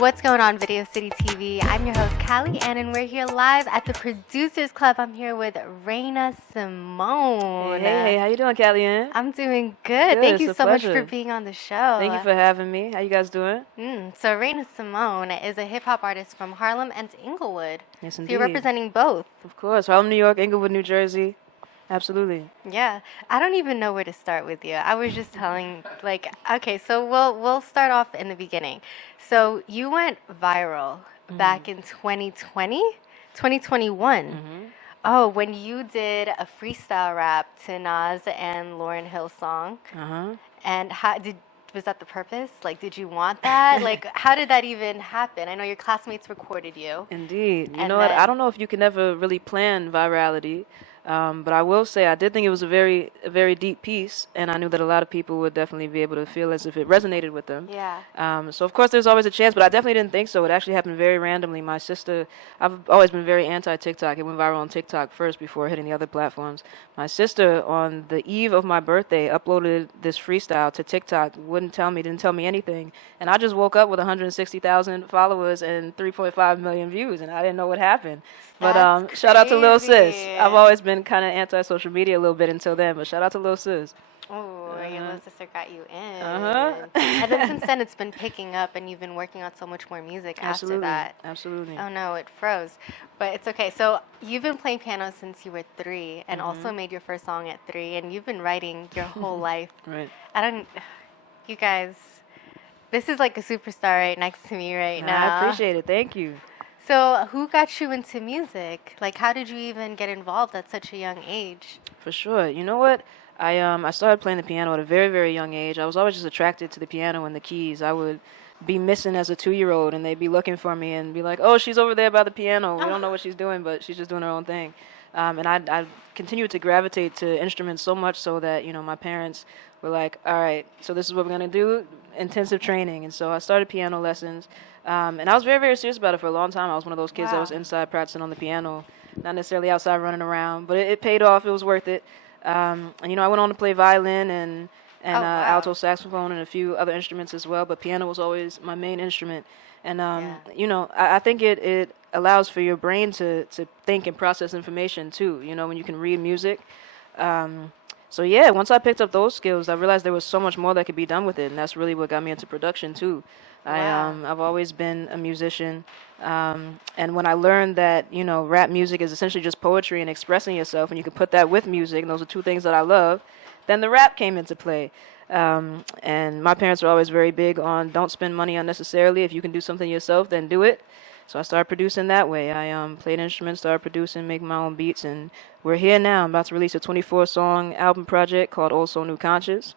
What's going on, Video City TV? I'm your host, Callie, and we're here live at the Producers Club. I'm here with Raina Simone. Hey, how you doing, Callie Ann? I'm doing good. Good, Thank you it's a so much pleasure. for being on the show. Thank you for having me. How you guys doing? So Raina Simone is a hip-hop artist from Harlem and Inglewood. Yes, So indeed. you're representing both. Of course. Harlem, New York, Inglewood, New Jersey. Absolutely. Yeah, I don't even know where to start with you. I was just telling, okay, so we'll start off in the beginning. So you went viral back in 2020, 2021. Oh, when you did a freestyle rap to Nas and Lauryn Hill's song. And was that the purpose? Like, did you want that? Like, how did that even happen? I know your classmates recorded you. Indeed. You know what? I don't know if you can ever really plan virality. But I will say I did think it was a very deep piece, and I knew that a lot of people would definitely be able to feel as if it resonated with them. Yeah. So of course there's always a chance, but I definitely didn't think so. It actually happened very randomly. My sister, I've always been very anti-TikTok. It went viral on TikTok first before hitting the other platforms. My sister, on the eve of my birthday, uploaded this freestyle to TikTok. Didn't tell me anything, and I just woke up with 160,000 followers and 3.5 million views, and I didn't know what happened. But shout out to Lil Sis. I've always been kind of anti-social media a little bit until then, but shout out to Lil Sis. Oh, your little sister got you in. And then since then, it's been picking up, and you've been working on so much more music after that. Absolutely. Oh, no, it froze. But it's okay. So you've been playing piano since you were 3, and also made your first song at 3, and you've been writing your whole life. Right. You guys, this is like a superstar right next to me right now. I appreciate it. Thank you. So who got you into music? Like, how did you even get involved at such a young age? For sure. You know what? I started playing the piano at a very, very young age. I was always just attracted to the piano and the keys. I would be missing as a 2-year-old, and they'd be looking for me and be like, oh, she's over there by the piano. We don't know what she's doing, but she's just doing her own thing. And I continued to gravitate to instruments so much so that, my parents were like, all right, so this is what we're going to do, intensive training. And so I started piano lessons. And I was very, very serious about it for a long time. I was one of those kids that was inside practicing on the piano, not necessarily outside running around. But it paid off. It was worth it. And, I went on to play violin and alto saxophone and a few other instruments as well. But piano was always my main instrument. And, I think it allows for your brain to think and process information, too, when you can read music. So, yeah, once I picked up those skills, I realized there was so much more that could be done with it. And that's really what got me into production, too. I've always been a musician, and when I learned that rap music is essentially just poetry and expressing yourself, and you can put that with music, and those are two things that I love, then the rap came into play. And my parents were always very big on don't spend money unnecessarily. If you can do something yourself, then do it. So I started producing that way. I played instruments, started producing, making my own beats, and we're here now. I'm about to release a 24-song album project called Old Soul New Conscious,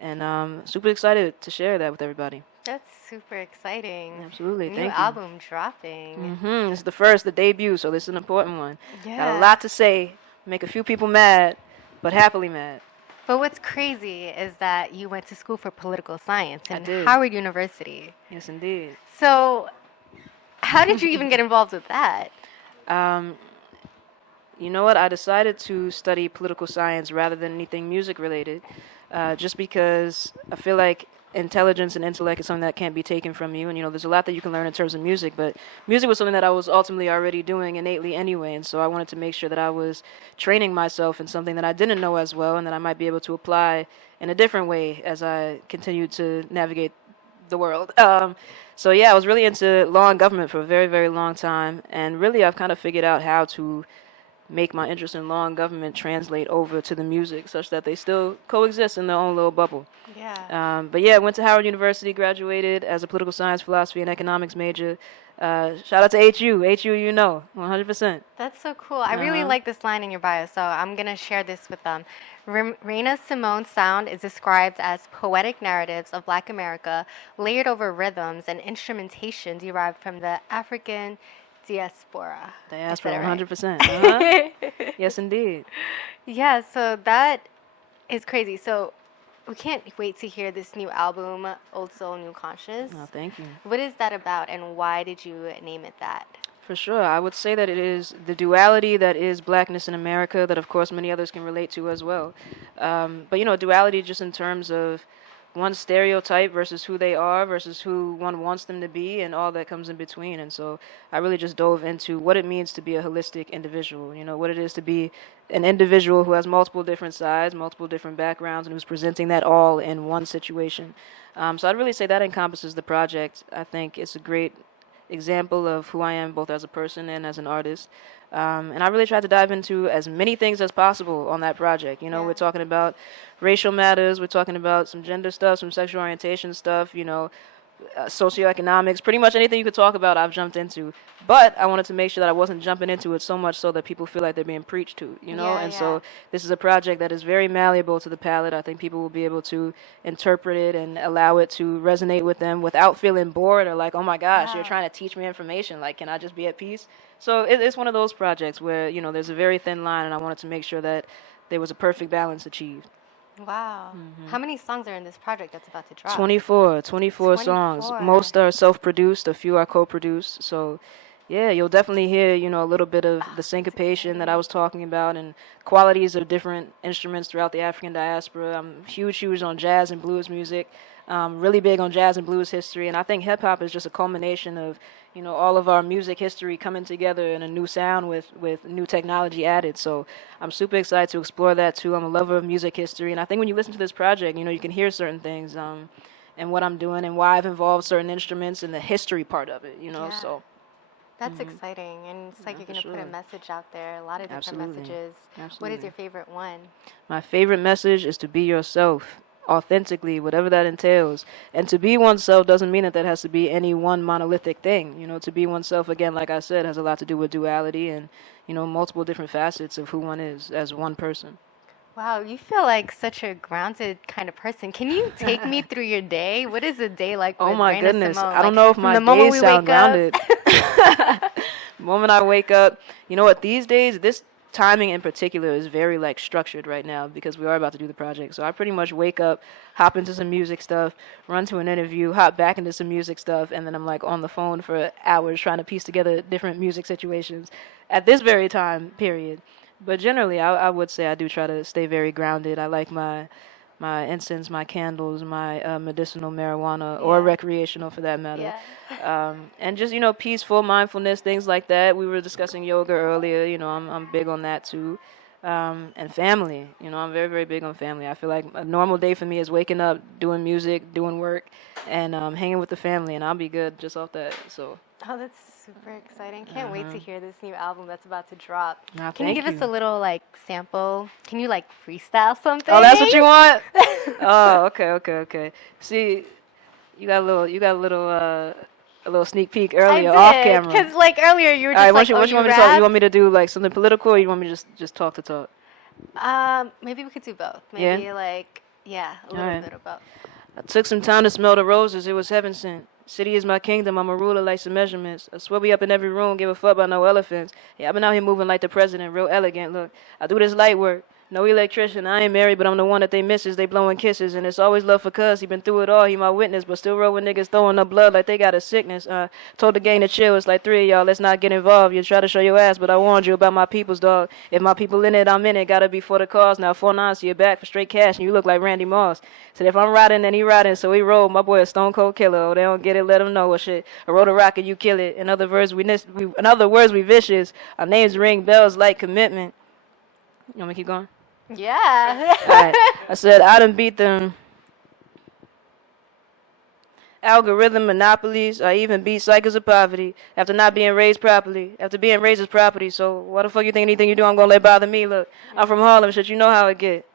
and super excited to share that with everybody. That's super exciting. Absolutely. New Thank you. album dropping. It's the debut, so this is an important one. Yeah. Got a lot to say, make a few people mad, but happily mad. But what's crazy is that you went to school for political science at did. Howard University. Yes, indeed. So how did you even get involved with that? You know what? I decided to study political science rather than anything music related, just because I feel like intelligence and intellect is something that can't be taken from you. And, there's a lot that you can learn in terms of music, but music was something that I was ultimately already doing innately anyway. And so I wanted to make sure that I was training myself in something that I didn't know as well and that I might be able to apply in a different way as I continued to navigate the world. So yeah, I was really into law and government for a very, very long time. And really, I've kind of figured out how to make my interest in law and government translate over to the music such that they still coexist in their own little bubble. Yeah. But yeah, went to Howard University, graduated as a political science, philosophy, and economics major. Shout out to HU. HU, 100%. That's so cool. I really like this line in your bio, so I'm going to share this with them. Raina Simone's sound is described as poetic narratives of Black America layered over rhythms and instrumentation derived from the African diaspora. Diaspora, 100%. Yes, indeed. Yeah, so that is crazy. So we can't wait to hear this new album, Old Soul, New Conscious. Oh, thank you. What is that about, and why did you name it that? For sure. I would say that it is the duality that is blackness in America that, of course, many others can relate to as well. But, duality just in terms of one stereotype versus who they are versus who one wants them to be and all that comes in between. And so I really just dove into what it means to be a holistic individual, what it is to be an individual who has multiple different sides, multiple different backgrounds, and who's presenting that all in one situation. So I'd really say that encompasses the project. I think it's a great example of who I am both as a person and as an artist. And I really tried to dive into as many things as possible on that project. We're talking about racial matters, we're talking about some gender stuff, some sexual orientation stuff, socioeconomics, pretty much anything you could talk about I've jumped into. But I wanted to make sure that I wasn't jumping into it so much so that people feel like they're being preached to, So this is a project that is very malleable to the palate. I think people will be able to interpret it and allow it to resonate with them without feeling bored or like, oh my gosh, you're trying to teach me information. Like, can I just be at peace? So it's one of those projects where, there's a very thin line, and I wanted to make sure that there was a perfect balance achieved. Wow. How many songs are in this project that's about to drop? 24 songs. Most are self-produced, a few are co-produced. So, yeah, you'll definitely hear, a little bit of the syncopation that I was talking about and qualities of different instruments throughout the African diaspora. I'm huge on jazz and blues music, really big on jazz and blues history. And I think hip-hop is just a culmination of, all of our music history coming together in a new sound with new technology added. So I'm super excited to explore that too. I'm a lover of music history, and I think when you listen to this project, you can hear certain things and what I'm doing and why I've involved certain instruments and the history part of it, so. That's exciting, and it's like you're going to put a message out there, a lot of different messages. What is your favorite one? My favorite message is to be yourself. Authentically, whatever that entails. And to be oneself doesn't mean that has to be any one monolithic thing. To be oneself, again, like I said, has a lot to do with duality and, multiple different facets of who one is as one person. Wow, you feel like such a grounded kind of person. Can you take me through your day? What is a day like with Oh my Raina goodness. Simone? I don't know if my days sound grounded. The moment I wake up, you know what, these days, this timing in particular is very structured right now because we are about to do the project. So I pretty much wake up, hop into some music stuff, run to an interview, hop back into some music stuff, and then I'm on the phone for hours trying to piece together different music situations at this very time period. But generally, I would say I do try to stay very grounded. I like my incense, my candles, my medicinal marijuana, or recreational for that matter. And just, peaceful, mindfulness, things like that. We were discussing yoga earlier. I'm big on that too. And family. I'm very, very big on family. I feel like a normal day for me is waking up, doing music, doing work, and hanging with the family, and I'll be good just off that. So. Oh, that's super exciting. Can't wait to hear this new album that's about to drop. Can you give us a little sample? Can you freestyle something? Oh, that's what you want? Oh, okay. See, you got a little sneak peek earlier off camera. Because earlier you were just what you want me to talk? You want me to do something political, or you want me to just talk to talk? Maybe we could do both. Maybe a little bit of both. I took some time to smell the roses. It was heaven sent. City is my kingdom. I'm a ruler like some measurements. I swear we up in every room. Give a fuck about no elephants. Yeah, I've been out here moving like the president. Real elegant. Look, I do this light work. No electrician. I ain't married, but I'm the one that they misses. They blowing kisses, and it's always love for cuz. He been through it all. He my witness, but still roll with niggas throwing up blood like they got a sickness. Told the gang to chill. It's like 3 of y'all. Let's not get involved. You try to show your ass, but I warned you about my people's dog. If my people in it, I'm in it. Gotta be for the cause. Now 4-9, so you're back for straight cash, and you look like Randy Moss. Said if I'm riding, then he riding, so he roll. My boy a stone cold killer. Oh, they don't get it, let him know what shit. I wrote a rock and you kill it. In other words, we vicious. Our names ring bells like commitment. You want me to keep going? Yeah. All right. I said I done beat them algorithm monopolies. I even beat cycles of poverty after not being raised properly. After being raised as property. So why the fuck you think anything you do I'm gonna let bother me? Look, I'm from Harlem, shit. You know how it get.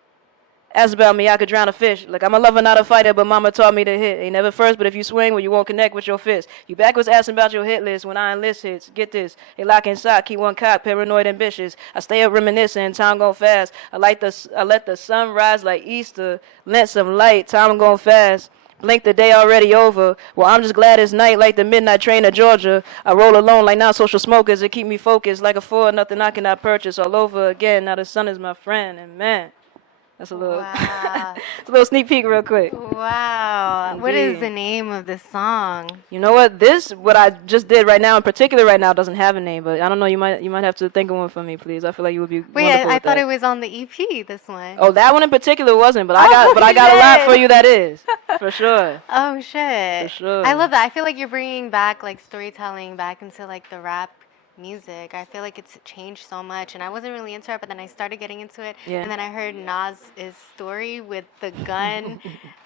Ask about me, I could drown a fish. Like, I'm a lover, not a fighter, but mama taught me to hit. Ain't never first, but if you swing, well, you won't connect with your fist. You backwards asking about your hit list when I enlist hits. Get this, they lock inside, keep one cock, paranoid, ambitious. I stay up reminiscing, time go fast. I let the sun rise like Easter, lent some light, time going fast. Blink the day already over. Well, I'm just glad it's night like the midnight train to Georgia. I roll alone like non-social smokers. It keep me focused like a Ford, nothing I cannot purchase all over again. Now the sun is my friend, and man. That's a little, Wow. it's a little sneak peek real quick. Wow. What is Indeed. the name of this song? You know what? What I just did right now, in particular, right now, doesn't have a name. But I don't know. You might have to think of one for me, please. I feel like you would be Wait, wonderful I with thought that. it was on the EP, this one. Oh, that one in particular wasn't. But Oh, I got a lot shit. for you. That is for sure. Oh, shit. For sure. I love that. I feel like you're bringing back, like, storytelling back into, like, the rap music. I feel like it's changed so much, and I wasn't really into it, but then I started getting into it, Yeah. and then I heard Nas's story with the gun,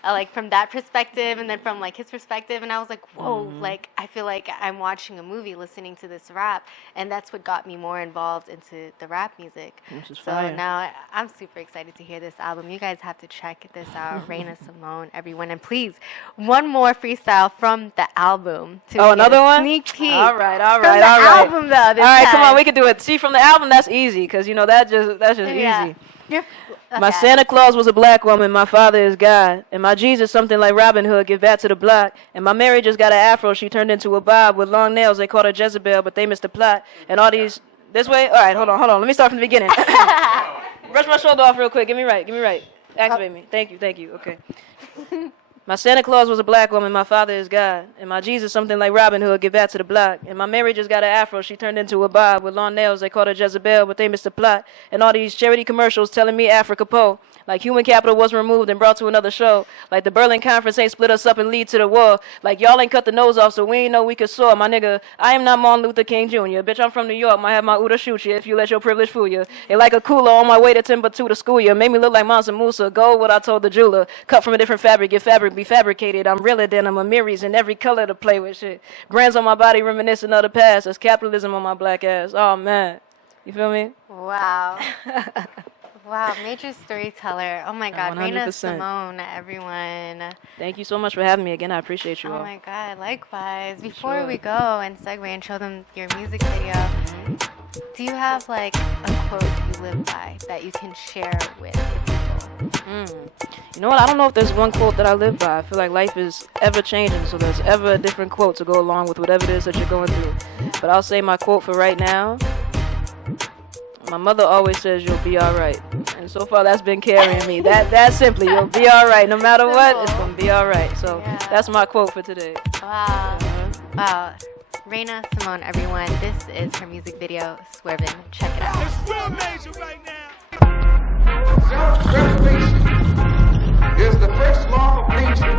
like from that perspective, and then from like his perspective, and I was like, whoa, like I feel like I'm watching a movie listening to this rap, and that's what got me more involved into the rap music. Which is So fire. now I'm super excited to hear this album. You guys have to check this out. Raina, Simone, everyone, and please, one more freestyle from the album. Oh, another one? Sneak peek. All right. From the album, though. All right, come on, we can do it. See, from the album, that's easy, because, that's just Yeah. easy. You're- My okay. Santa Claus was a black woman, my father is God, and my Jesus something like Robin Hood, give back to the block, and my Mary just got an afro, she turned into a bob with long nails, they called her Jezebel, but they missed the plot, and all these, this way, all right, hold on, let me start from the beginning. Brush my shoulder off real quick, give me right, activate me, thank you, okay. My Santa Claus was a black woman, my father is God. And my Jesus something like Robin Hood, get back to the block. And my Mary just got an afro, she turned into a bob with long nails, they called her Jezebel, but they missed the plot. And all these charity commercials telling me Africa Po. Like human capital was removed and brought to another show. Like the Berlin Conference ain't split us up and lead to the war. Like y'all ain't cut the nose off, so we ain't know we could soar. My nigga, I am not Martin Luther King Jr. Bitch, I'm from New York, might have my Uda shoot you if you let your privilege fool you. It like a cooler on my way to Timbuktu to school you. Made me look like Mansa Musa. Gold what I told the jeweler. Cut from a different fabric, get fabric, be fabricated. I'm realer than I'm a Miris in every color to play with shit. Brands on my body reminiscent of the past. There's capitalism on my black ass. Oh man. You feel me? Wow. Wow, major storyteller. Oh my God, Raina, 100%. Simone, everyone. Thank you so much for having me again. I appreciate you Oh all. my God, likewise. Before sure. we go and segue and show them your music video, do you have like a quote you live by that you can share with the people? You know what? I don't know if there's one quote that I live by. I feel like life is ever changing, so there's ever a different quote to go along with whatever it is that you're going through. But I'll say my quote for right now. My mother always says you'll be all right. And so far that's been carrying me. That simply, you'll be all right. No matter what, it's going to be all right. So that's my quote for today. Wow. Wow. Raina, Simone, everyone, this is her music video, Swervin'. Check it out. It's real major right now. Self-preservation is the first law of nature.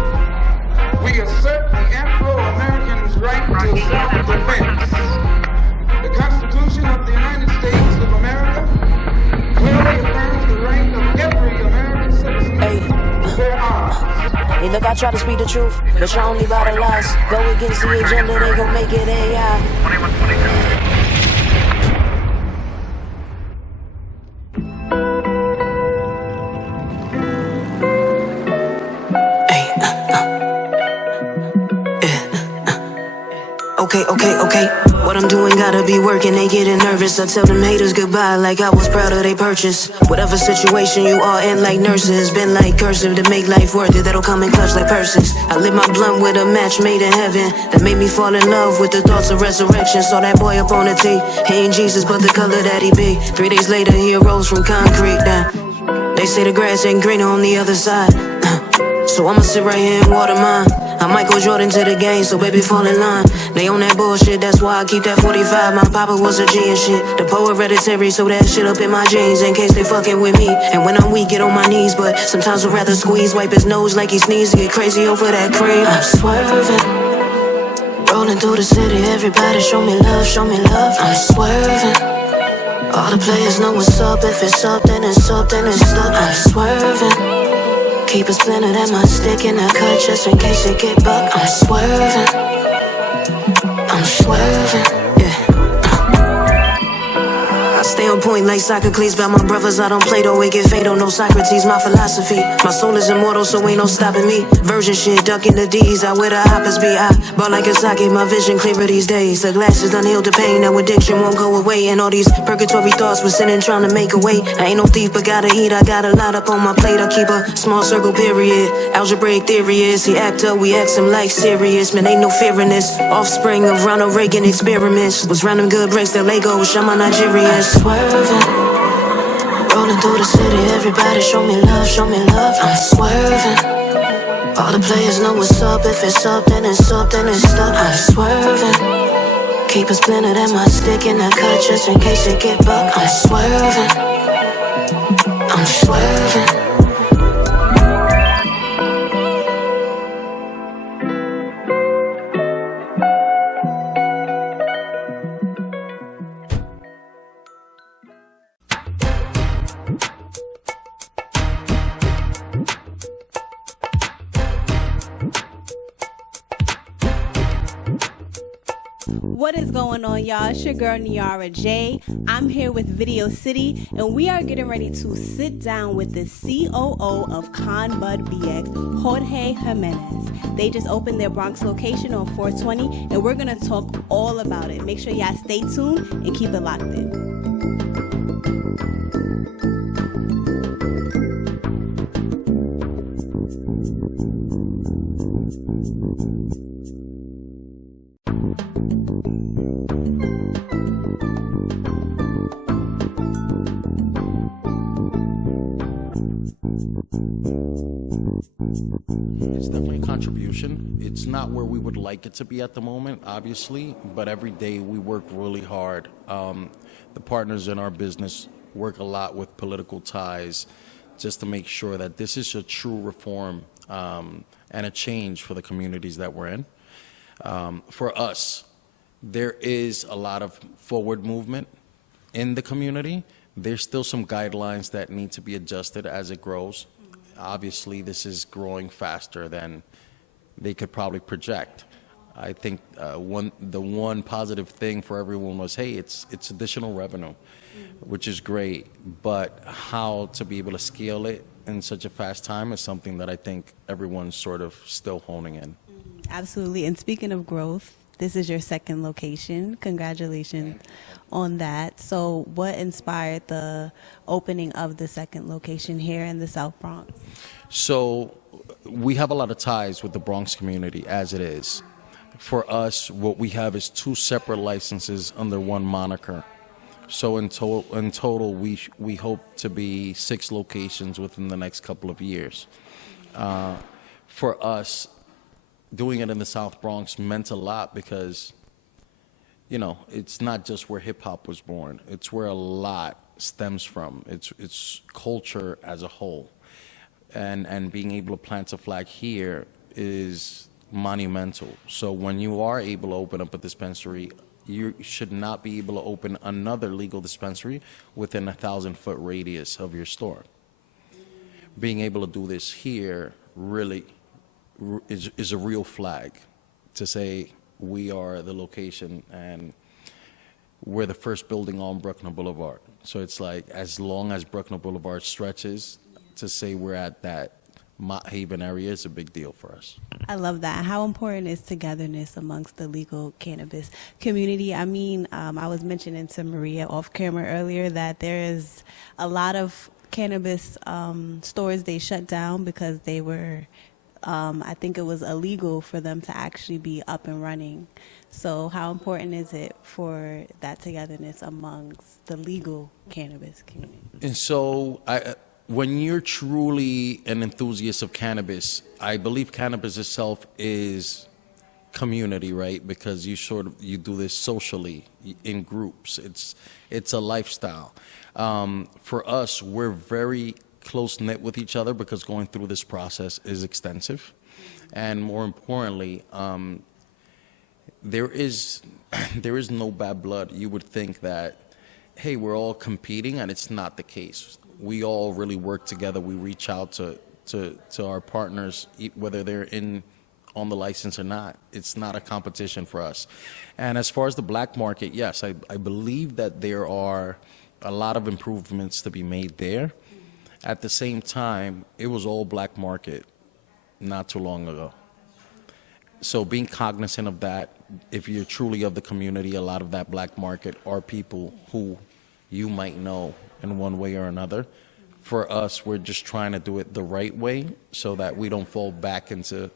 We assert the Afro-American's right to self-defense. The Constitution of the United States of America clearly affirms the right of every American citizen to bear arms. Hey, look, I try to speak the truth, but y'all only buy the lies. Go against the agenda, they gon' make it AI. Okay. What I'm doing gotta be working, they getting nervous. I tell them haters goodbye like I was proud of they purchase. Whatever situation you are in, like nurses, been like cursive to make life worth it. That'll come in clutch like purses. I lit my blunt with a match made in heaven that made me fall in love with the thoughts of resurrection. Saw that boy up on the tee, he ain't Jesus but the color that he be. 3 days later he arose from concrete. Now they say the grass ain't greener on the other side. So I'ma sit right here and water mine. I'm Michael Jordan to the game, so baby fall in line. They on that bullshit, that's why I keep that 45. My papa was a G and shit. The poet hereditary, so that shit up in my jeans in case they fucking with me. And when I'm weak, get on my knees, but sometimes I'd rather squeeze, wipe his nose like he sneezed, get crazy over that cream. I'm swerving, rolling through the city, everybody show me love, show me love. I'm swerving, all the players know what's up. If it's up, then it's up, then it's up. I'm swerving. Keep a splinter at my stick and I cut just in case it get bucked. I'm swerving, yeah. I stay on point like soccer cleats. By my brothers, I don't play, though it get fatal. No Socrates, my philosophy. My soul is immortal, so ain't no stopping me. Virgin shit, ducking the D's. I wear the hoppers be. I ball like a socket, my vision clearer these days. The glasses done healed the pain, now addiction won't go away. And all these purgatory thoughts was sitting trying to make a way. I ain't no thief, but gotta eat. I got a lot up on my plate. I keep a small circle, period. Algebraic theory is he act up, we ask him like serious. Man, ain't no fear in this. Offspring of Ronald Reagan experiments. Was random good breaks that Legos, I'm my Nigerians. Swerving, Rolling through the city, everybody show me love, show me love. I'm swerving. All the players know what's up. If it's up, then it's up, then it's up. I'm swerving. Keep a splinter in my stick in the cut just in case it get bucked. I'm swerving. I'm swerving. What is going on, y'all? It's your girl Niara J. I'm here with Video City, and we are getting ready to sit down with the COO of ConBud BX, Jorge Jimenez. They just opened their Bronx location on 420, and we're going to talk all about it. Make sure y'all stay tuned and keep it locked in. It's definitely a contribution. It's not where we would like it to be at the moment, obviously, but every day we work really hard. The partners in our business work a lot with political ties just to make sure that this is a true reform and a change for the communities that we're in. For us, there is a lot of forward movement in the community. There's still some guidelines that need to be adjusted as it grows. Obviously, this is growing faster than they could probably project. I think the one positive thing for everyone was, hey, it's additional revenue, which is great. But how to be able to scale it in such a fast time is something that I think everyone's sort of still honing in. Absolutely. And speaking of growth, this is your second location. Congratulations on that. So what inspired the opening of the second location here in the South Bronx? So we have a lot of ties with the Bronx community as it is. For us, what we have is two separate licenses under one moniker. So in total, we hope to be 6 locations within the next couple of years. For us, doing it in the South Bronx meant a lot because, you know, it's not just where hip hop was born. It's where a lot stems from. It's culture as a whole. And being able to plant a flag here is monumental. So when you are able to open up a dispensary, you should not be able to open another legal dispensary within a 1,000-foot radius of your store. Being able to do this here really is a real flag to say we are the location and we're the first building on Bruckner Boulevard. So it's like as long as Bruckner Boulevard stretches, to say we're at that Mott Haven area is a big deal for us. I love that. How important is togetherness amongst the legal cannabis community? I mean, I was mentioning to Maria off camera earlier that there is a lot of cannabis stores they shut down because they were, I think it was illegal for them to actually be up and running. So how important is it for that togetherness amongst the legal cannabis community? And so when you're truly an enthusiast of cannabis, I believe cannabis itself is community, right? Because you do this socially in groups. It's a lifestyle. For us, we're very close knit with each other because going through this process is extensive, and more importantly, there is no bad blood. You would think that, hey, we're all competing, and it's not the case. We all really work together. We reach out to our partners, whether they're on the license or not. It's not a competition for us. And as far as the black market, yes, I believe that there are a lot of improvements to be made there. At the same time, it was all black market not too long ago. So being cognizant of that, if you're truly of the community, a lot of that black market are people who you might know in one way or another. For us, we're just trying to do it the right way so that we don't fall back into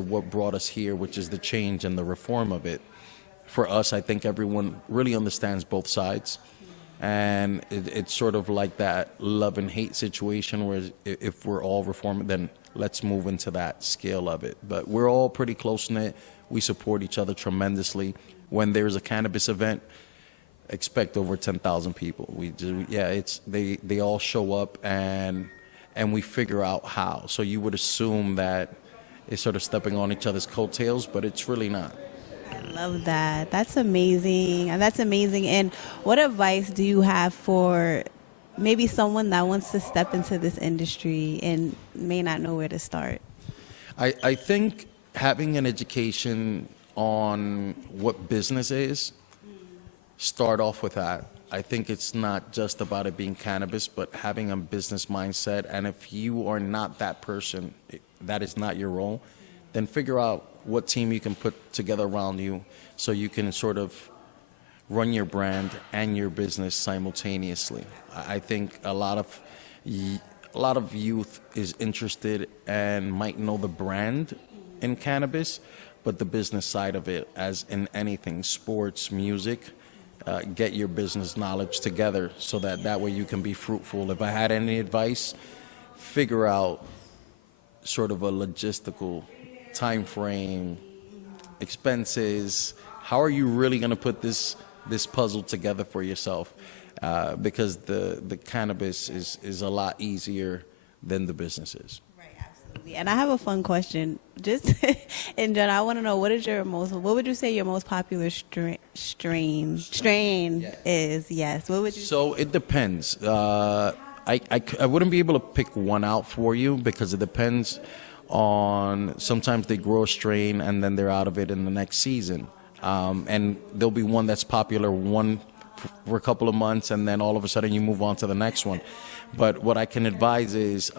what brought us here, which is the change and the reform of it. For us, I think everyone really understands both sides, And it's sort of like that love and hate situation where if we're all reforming, then let's move into that scale of it. But we're all pretty close-knit. We support each other tremendously. When there's a cannabis event, expect over 10,000 people. We do, yeah, they all show up and we figure out how. So you would assume that it's sort of stepping on each other's coattails, but it's really not. I love that. That's amazing. And that's amazing. And what advice do you have for maybe someone that wants to step into this industry and may not know where to start? I think having an education on what business is, start off with that. I think it's not just about it being cannabis, but having a business mindset. And if you are not that person, that is not your role, then figure out what team you can put together around you so you can sort of run your brand and your business simultaneously. I think a lot of youth is interested and might know the brand in cannabis, but the business side of it, as in anything, sports, music, get your business knowledge together so that way you can be fruitful. If I had any advice, figure out sort of a logistical time frame, expenses. How are you really going to put this puzzle together for yourself? Because the cannabis is a lot easier than the business is. Right, absolutely. And I have a fun question. Just in general, I want to know what would you say your most popular strain is? Yes. What would you? So it depends. I wouldn't be able to pick one out for you because it depends on, sometimes they grow a strain and then they're out of it in the next season. And there'll be one that's popular for a couple of months and then all of a sudden you move on to the next one. But what I can advise is,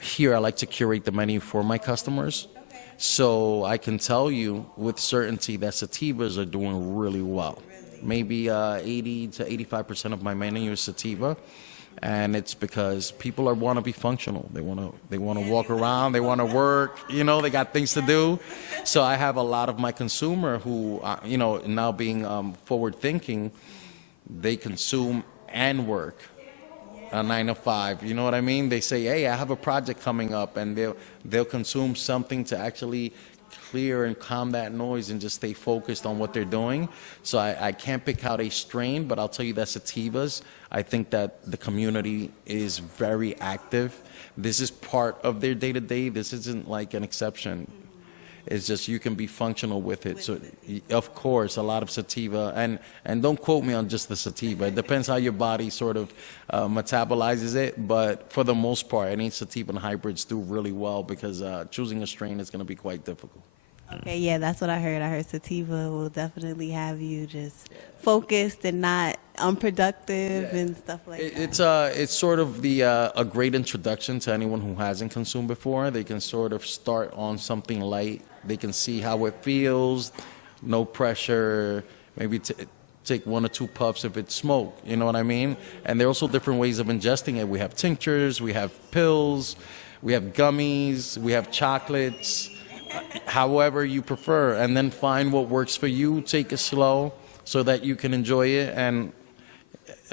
here I like to curate the menu for my customers. So I can tell you with certainty that sativas are doing really well. Maybe 80 to 85% of my menu is sativa. And it's because people want to be functional. They want to walk around. They want to work. They got things to do. So I have a lot of my consumer who, now being forward thinking, they consume and work a 9 to 5. You know what I mean? They say, hey, I have a project coming up, and they'll consume something to actually clear and calm that noise and just stay focused on what they're doing. So I can't pick out a strain, but I'll tell you that sativas, I think that the community is very active. This is part of their day-to-day. This isn't like an exception. It's just you can be functional with it. So, of course, a lot of sativa, and don't quote me on just the sativa. It depends how your body sort of metabolizes it. But for the most part, any sativa and hybrids do really well because choosing a strain is going to be quite difficult. Okay, yeah, that's what I heard. I heard sativa will definitely have you just focused and not unproductive and stuff like that. It's sort of a great introduction to anyone who hasn't consumed before. They can sort of start on something light. They can see how it feels, no pressure, maybe take 1 or 2 puffs if it's smoke, you know what I mean? And there are also different ways of ingesting it. We have tinctures, we have pills, we have gummies, we have chocolates, however you prefer, and then find what works for you. Take it slow so that you can enjoy it. And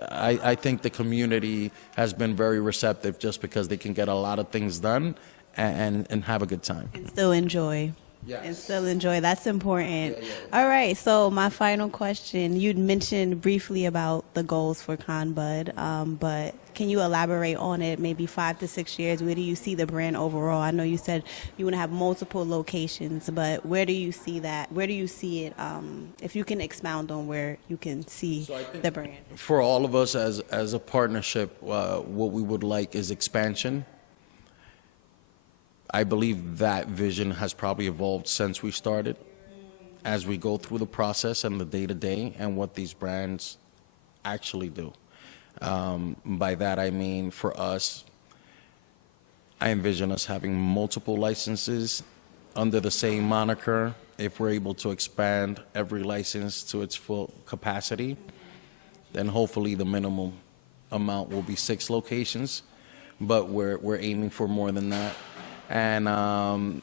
I think the community has been very receptive just because they can get a lot of things done and have a good time. And still enjoy. Yes. And still enjoy. That's important. All right. So my final question, you'd mentioned briefly about the goals for ConBud, but can you elaborate on it? Maybe 5 to 6 years, where do you see the brand overall? I know you said you want to have multiple locations, but where do you see that? Where do you see it? If you can expound on where you can see the brand. For all of us as a partnership, what we would like is expansion. I believe that vision has probably evolved since we started. As we go through the process and the day-to-day and what these brands actually do. By that I mean, for us, I envision us having multiple licenses under the same moniker. If we're able to expand every license to its full capacity, then hopefully the minimum amount will be 6 locations, but we're aiming for more than that. And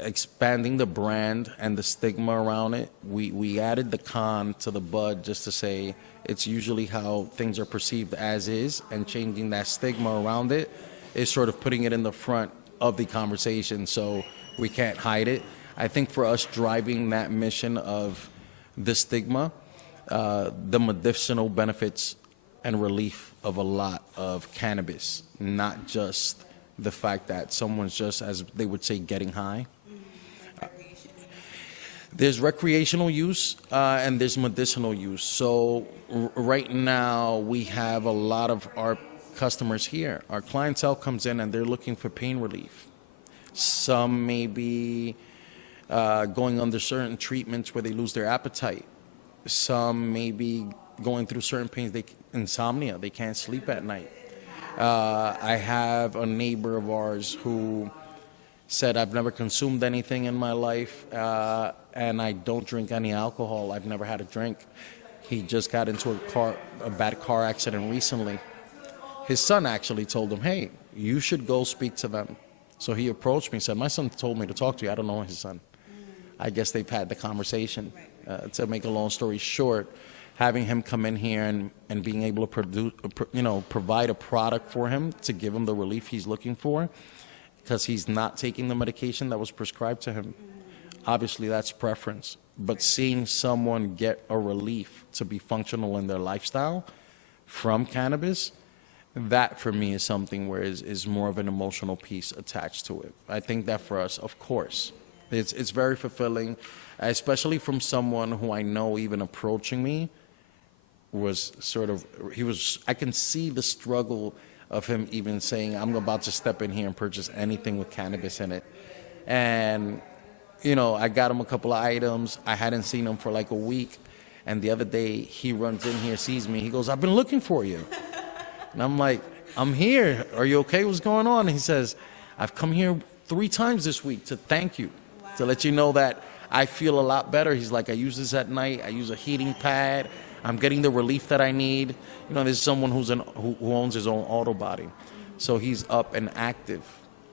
expanding the brand and the stigma around it. We added the con to the bud just to say it's usually how things are perceived as is, and changing that stigma around it is sort of putting it in the front of the conversation so we can't hide it. I think for us, driving that mission of the stigma, the medicinal benefits and relief of a lot of cannabis, not just the fact that someone's just, as they would say, getting high. There's recreational use and there's medicinal use. So right now we have a lot of our customers here. Our clientele comes in and they're looking for pain relief. Some may be going under certain treatments where they lose their appetite. Some may be going through certain pains, insomnia, they can't sleep at night. I have a neighbor of ours who said, I've never consumed anything in my life, and I don't drink any alcohol. I've never had a drink. He just got into a bad car accident recently. His son actually told him, hey, you should go speak to them. So he approached me and said, my son told me to talk to you. I don't know his son. I guess they've had the conversation. To make a long story short, having him come in here and being able to provide a product for him to give him the relief he's looking for, because he's not taking the medication that was prescribed to him. Obviously, that's preference. But seeing someone get a relief to be functional in their lifestyle from cannabis, that for me is something where is more of an emotional piece attached to it. I think that for us, of course, it's very fulfilling, especially from someone who I know even approaching me was I can see the struggle of him even saying, I'm about to step in here and purchase anything with cannabis in it. And, I got him a couple of items. I hadn't seen him for like a week. And the other day he runs in here, sees me. He goes, I've been looking for you. And I'm like, I'm here. Are you okay? What's going on? And he says, I've come here 3 times this week to thank you, to let you know that I feel a lot better. He's like, I use this at night. I use a heating pad. I'm getting the relief that I need. There's someone who owns his own auto body. So he's up and active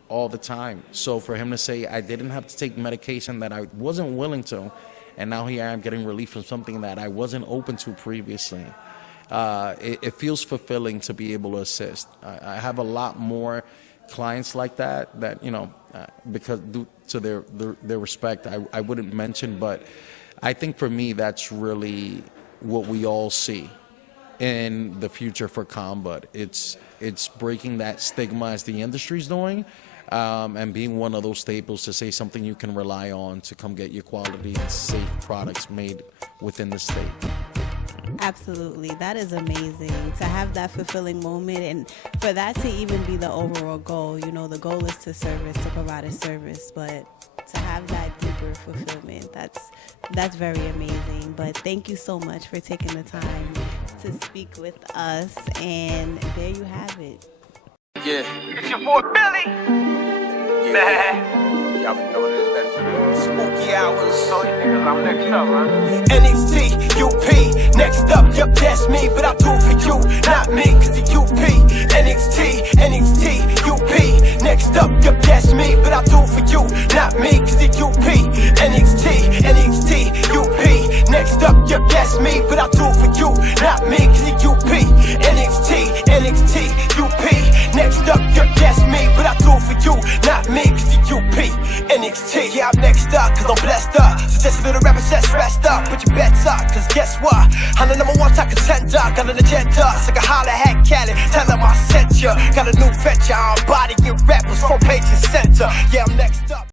all the time. So for him to say, I didn't have to take medication that I wasn't willing to, and now here I am getting relief from something that I wasn't open to previously, it feels fulfilling to be able to assist. I have a lot more clients like that, because due to their respect, I wouldn't mention, but I think for me that's really what we all see in the future for ConBud. It's breaking that stigma as the industry's doing, and being one of those staples to say something you can rely on to come get your quality and safe products made within the state. Absolutely. That is amazing to have that fulfilling moment, and for that to even be the overall goal. The goal is to provide a service, but to have that deeper fulfillment, that's very amazing. But thank you so much for taking the time to speak with us, and there you have it. Yeah. It's your boy Billy. Yeah. Y'all know what it is, man. Spooky hours. So you niggas, I'm next up, man. NXT, UP, next up, yup, that's me. But I do it for you, not me, cause the UP. NXT, UP, next up, yup, that's me. But I do it for you, not me, cause the UP. NXT, UP, next up, yup, that's me. But I do it for you, not me, cause the UP. NXT, UP, next up, yup, that's me. But I do it for you, not me, cause the UP. NXT, yeah, I'm next up, cause I'm blessed up. So just a little rapper says rest up, put your bets up, cause guess what? I'm the number 1 top contender, got an agenda. So I can holler at Cali, tell them I sent ya. Got a new venture, I'm bodying rappers, front page and center. Yeah, I'm next up.